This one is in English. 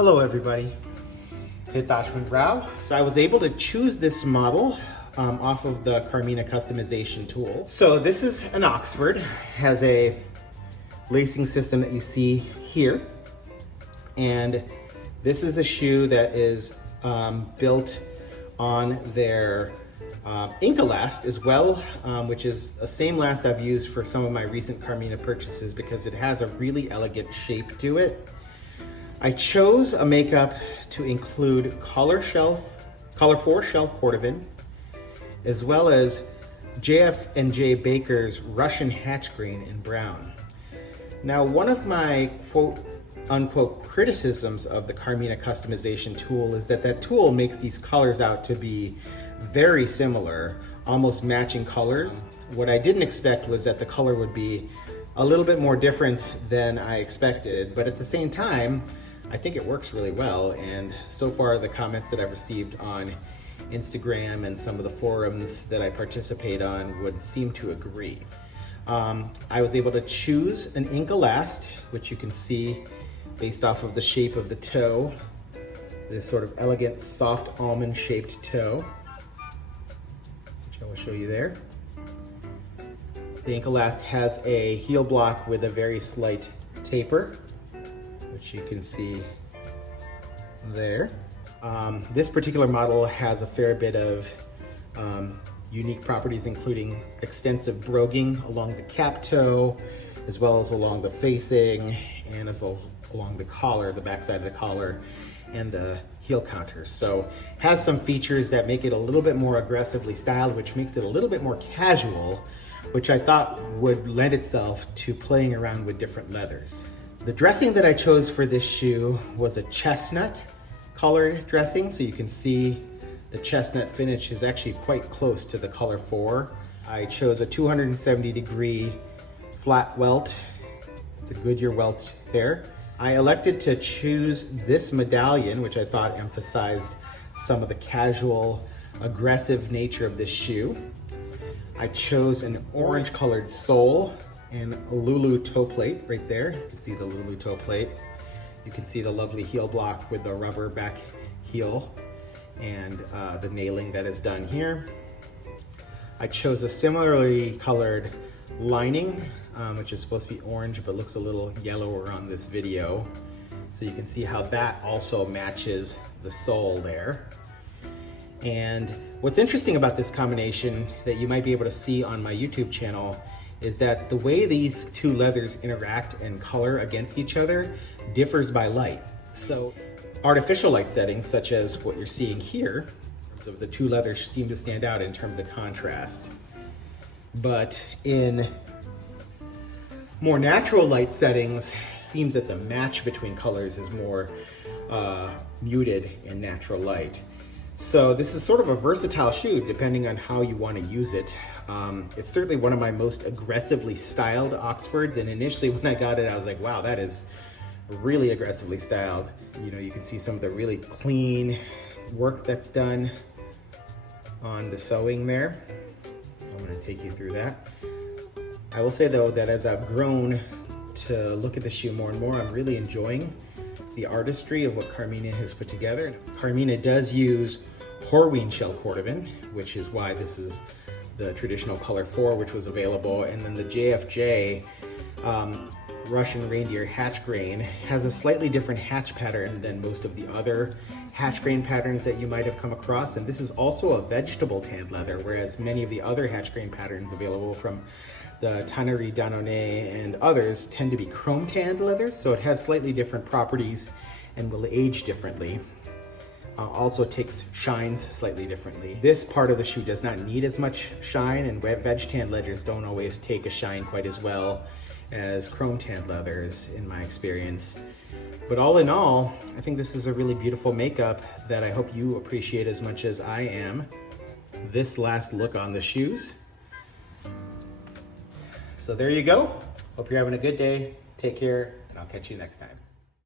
Hello everybody, it's Ashwin Rao. So I was able to choose this model off of the Carmina Customization tool. So this is an Oxford, has a lacing system that you see here. And this is a shoe that is built on their Inca-last as well, which is the same last I've used for some of my recent Carmina purchases because it has a really elegant shape to it. I chose a makeup to include collar 4 shell Cordovan, as well as JF&J Baker's Russian Hatchgrain in brown. Now, one of my quote unquote criticisms of the Carmina Customization tool is that that tool makes these colors out to be very similar, almost matching colors. What I didn't expect was that the color would be a little bit more different than I expected, but at the same time, I think it works really well, and so far the comments that I've received on Instagram and some of the forums that I participate on would seem to agree. I was able to choose an Inca-last, which you can see based off of the shape of the toe, this sort of elegant, soft almond shaped toe, which I will show you there. The Inca-last has a heel block with a very slight taper, which you can see there. This particular model has a fair bit of unique properties, including extensive broguing along the cap toe, as well as along the facing, and as along the collar, the backside of the collar, and the heel counters. So it has some features that make it a little bit more aggressively styled, which makes it a little bit more casual, which I thought would lend itself to playing around with different leathers. The dressing that I chose for this shoe was a chestnut colored dressing, so you can see the chestnut finish is actually quite close to the color 4. I chose a 270-degree flat welt. It's a Goodyear welt there. I elected to choose this medallion, which I thought emphasized some of the casual, aggressive nature of this shoe. I chose an orange colored sole and a Lulu toe plate right there. You can see the Lulu toe plate. You can see the lovely heel block with the rubber back heel and the nailing that is done here. I chose a similarly colored lining, which is supposed to be orange but looks a little yellower on this video. So you can see how that also matches the sole there. And what's interesting about this combination that you might be able to see on my YouTube channel is that the way these two leathers interact and color against each other differs by light. So artificial light settings, such as what you're seeing here, so the two leathers seem to stand out in terms of contrast. But in more natural light settings, it seems that the match between colors is more muted in natural light. So this is sort of a versatile shoe depending on how you want to use it. It's certainly one of my most aggressively styled Oxfords, and initially when I got it I was like, wow, that is really aggressively styled. You know, you can see some of the really clean work that's done on the sewing there. So I'm going to take you through that. I will say though that as I've grown to look at the shoe more and more, I'm really enjoying the artistry of what Carmina has put together. Carmina does use Horween shell Cordovan, which is why this is the traditional color 4, which was available, and then the JFJ Russian Reindeer Hatchgrain has a slightly different hatch pattern than most of the other Hatchgrain patterns that you might have come across, and this is also a vegetable tanned leather, whereas many of the other Hatchgrain patterns available from the Tannerie Dannonnet and others tend to be chrome tanned leathers, so it has slightly different properties and will age differently. Also takes shines slightly differently. This part of the shoe does not need as much shine, and veg tanned leathers don't always take a shine quite as well as chrome tanned leathers in my experience. But all in all, I think this is a really beautiful makeup that I hope you appreciate as much as I am. This last look on the shoes. So there you go. Hope you're having a good day. Take care, and I'll catch you next time.